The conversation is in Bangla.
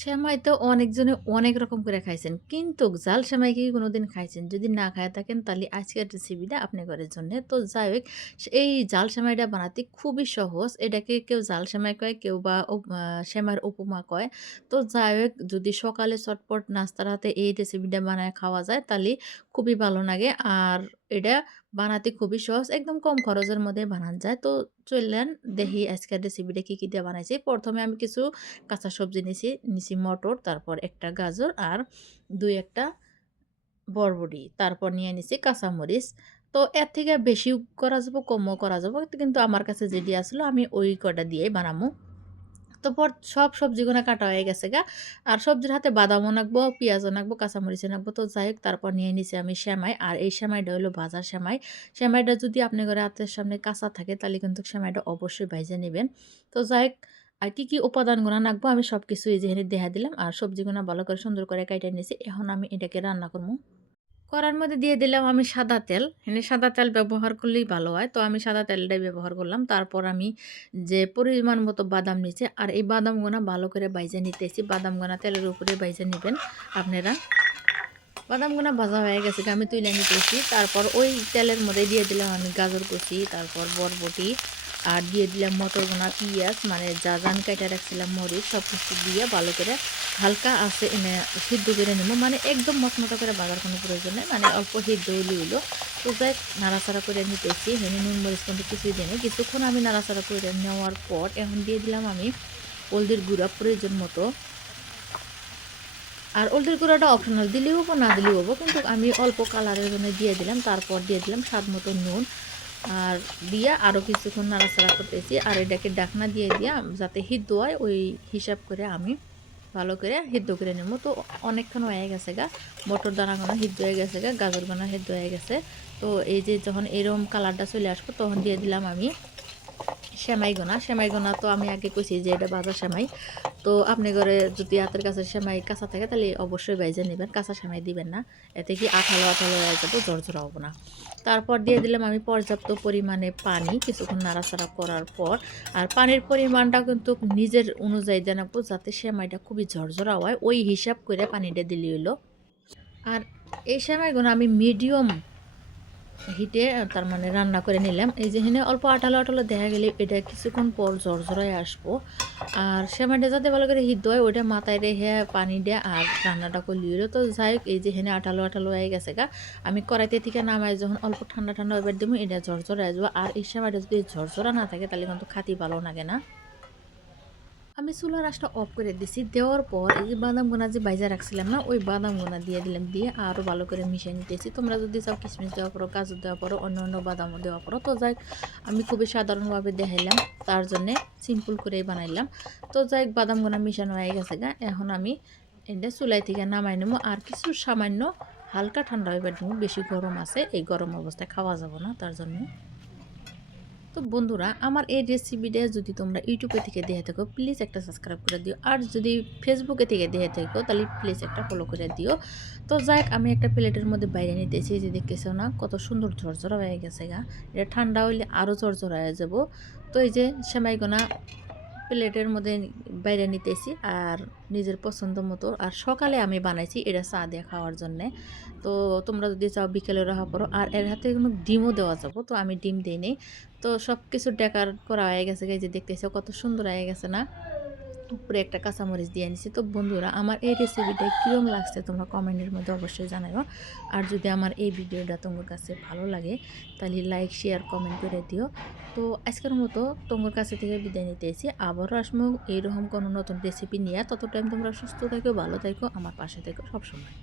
সেমাই তো অনেকজনে অনেক রকম করে খাইছেন। কিন্তু জাল সেমাই কি কোনোদিন খাইছেন? যদি না খায়া থাকেন তাহলে আজকের রেসিপিটা আপনাদের জন্যে। তো যাই হোক এই জাল সেমাইটা বানাতে খুবই সহজ। এটাকে কেউ জাল সেমাই কয়, কেউ বা সেমাইয়ের উপমা কয়। তো যাই হোক যদি সকালে চটপট নাস্তার হাতে এই রেসিপিটা বানায় খাওয়া যায় তাহলে খুবই ভালো লাগে। আর এটা বানাতে খুবই সহজ। একদম কম খরচের মধ্যে বানান যায়। তো চললেন দেখি আজকের রেসিপিটা কি দিয়ে বানাইছি। ১ম এ আমি কিছু কাঁচা সবজি নিছি মটর, তারপর একটা গাজর আর ২-১ টা বরবটি। তারপর নিয়ে নিছি কাঁচামরিচ। তো এর থেকে বেশিও করা যাবে, কমও করা যাবে। কিন্তু আমার কাছে যেটি আসলো আমি ওই কয়টা দিয়েই বানামু। তো সব সবজিগুনা কাটা হয়ে গেছে গা। আর সবজির হাতে বাদামও নাকবো, পিঁয়াজও নাকবো, কাঁচামরিচও নাকবো। তো যাই হোক তারপর নিয়ে নিছি আমি সেমাই। আর এই সেমাইটা হইলো ভাজা সেমাই। সেমাইটা যদি আপনাদের হাতের সামনে কাঁচা থাকে তাহলে কিন্তু সেমাইটা অবশ্যই ভাইজা নিবেন। তো যাই হোক আর কি উপাদানগুলা নাকবো আমি সবকিছু এই যে এখানে দেহা দিলাম। আর সবজিগুনা ভালো করে সুন্দর করে কাইটা নিছি। এখন আমি এটাকে রান্না করবো। কড়ার মধ্যে দিয়ে দিলাম আমি সাদা তেল। এখানে সাদা তেল ব্যবহার করলেই ভালো হয়। তো আমি সাদা তেলটাই ব্যবহার করলাম। তারপর আমি যে পরিমাণ মতো বাদাম নিছি আর এই বাদামগুনা ভালো করে ভাইজা নিতেছি। বাদামগুনা তেলের উপরে ভাইজা নিবেন আপনারা। বাদামগুনা ভাজা হয়ে গেছে আমি তুইলা নিতেছি। তারপর ওই তেলের মধ্যে দিয়ে দিলাম আমি গাজর কুচি, তারপর বরবটি আর দিয়ে দিলাম মটরগুনা, পিঁয়াজ মানে যা আমি কাইটা রাখছিলাম মরিচ সবকিছু দিয়ে ভালো করে হালকা আঁচে এনে সিদ্ধ করে নেবো। মানে একদম মচমচা করে ভাজার কোনো প্রয়োজন নেই। মানে অল্প সিদ্ধ হইলো। তো যাই নাড়াচাড়া করে নিতেছি। এখানে নুন মরিচ কিন্তু কিছুই দিই নাই। কিছুক্ষণ আমি নাড়াচাড়া করে নেওয়ার পর এখন দিয়ে দিলাম আমি হলদির গুঁড়া প্রয়োজন মতো। আর হলদির গুঁড়াটা অপশনাল দিলেও হবো না দিলেও হবো। কিন্তু আমি অল্প কালারের জন্য দিয়ে দিলাম। তারপর দিয়ে দিলাম স্বাদ মতো নুন। আর দিয়া আরও কিছুক্ষণ নাড়াচাড়া করতেছি। আর এটাকে ঢাকনা দিয়ে দিয়া যাতে সিদ্ধ হয় ওই হিসাব করে আমি ভালো করে সিদ্ধ করে নেব। তো অনেকক্ষণ হয়ে গেছে গা। মটর দানাগুলো সিদ্ধ হয়ে গেছে গা, গাজরগুলো সিদ্ধ হয়ে গেছে। তো এই যে যখন এরকম কালারটা চলে আসবো তখন দিয়ে দিলাম আমি সেমাইগুনা তো আমি আগে কইছি যে এটা ভাজা সেমাই। তো আপনি ঘরে যদি হাতের কাছে সেমাই কাঁচা থাকে তাহলে অবশ্যই ভাইজা নিবেন। কাঁচা সেমাই দিবেন না। এতে কি আঠালো হয়ে যাবে, ঝরঝরা হবে না। তারপর দিয়ে দিলাম আমি পর্যাপ্ত পরিমাণে পানি কিছুক্ষণ নাড়াচাড়া করার পর। আর পানির পরিমাণটা কিন্তু নিজের অনুযায়ী দেন আপু যাতে সেমাইটা খুবই ঝরঝরা হয় ওই হিসাব করে পানিটা দিলে হইলো। আর এই সেমাইগুলো আমি মিডিয়াম হিটে তার মানে রান্না করে নিলাম। এই যে এখানে অল্প আঠালো দেখা গেলে এটা কিছুক্ষণ পর ঝরঝরায় আসবো। আর সেমাইটা যাতে ভালো করে সিদ্ধ হয় ওইটা মাথায় রেখে পানি দিয়ে আর রান্নাটা করলি হলো। তো যাই হোক এই যে এখানে আঠালো হয়ে গেছে গা। আমি কড়াইতে থেকে নামাই যখন অল্প ঠান্ডা এবার দেবো এটা ঝরঝরা আসবো। আর এই সেমাইটা যদি ঝরঝরা না থাকে তাহলে কিন্তু খাতি ভালো লাগে না। আমি চুলার আঁচটা অফ করে দিছি। দেওয়ার পর এই যে বাদামগুনা যে ভাইজা রাখছিলাম না, ওই বাদামগুনা দিয়ে দিলাম। দিয়ে আরও ভালো করে মিশিয়ে নিতেছি। তোমরা যদি চাও কিশমিশ দেওয়া পারো, গাজর দেওয়া পারো, অন্য বাদামও দেওয়া পারো। তো যাই আমি খুবই সাধারণভাবে দেখাইলাম। তার জন্যে সিম্পল করেই বানাইলাম। তো যাই বাদামগুনা মিশানো হয়ে গেছে গা। এখন আমি এটা চুলাই থেকে নামাই নেবো। আর কিছু সামান্য হালকা ঠান্ডা হইবার দিব। বেশি গরম আছে। এই গরম অবস্থায় খাওয়া যাব না তার জন্য। তো বন্ধুরা আমার এই রেসিপিটা যদি তোমরা ইউটিউবে থেকে দেখে থাকো প্লিজ একটা সাবস্ক্রাইব করে দিও। আর যদি ফেসবুকে থেকে দেখে থাকো তাহলে প্লিজ একটা ফলো করে দিও। তো যাই হোক আমি একটা প্লেটের মধ্যে বাইরে নিতেছি যে দেখতেছো না কত সুন্দর ঝরঝরা হয়ে গেছে গা। এটা ঠান্ডা হইলে আরও ঝরঝরা হয়ে যাব। তো এই যে সেমাইগুনা প্লেটের মধ্যে বাইরে নিতেছি আর নিজের পছন্দ মতো। আর সকালে আমি বানাইছি এটা চা দিয়ে খাওয়ার জন্যে। তো তোমরা যদি চাও বিকেলে রাখা পড়ো। আর এর হাতে কোনো ডিমও দেওয়া যাবো। তো আমি ডিম দিই নেই। তো সব কিছু ডেকার করা হয়ে গেছে এই যে দেখতেছো কত সুন্দর হয়ে গেছে না। উপরে একটা কাঁচামরিচ দিয়ে নিছি। তো বন্ধুরা আমার এই রেসিপিটা কীরকম লাগছে তোমরা কমেন্টের মধ্যে অবশ্যই জানাইও। আর যদি আমার এই ভিডিওটা তোমার কাছে ভালো লাগে তাহলে লাইক শেয়ার কমেন্ট করে দিও। তো আজকের মতো তোমার কাছে থেকে বিদায় নিতে এসেছি। আবারও আসবো এইরকম কোনো নতুন রেসিপি নিয়ে। তত টাইম তোমরা সুস্থ থাকো, ভালো থাকো, আমার পাশে থেকো সবসময়।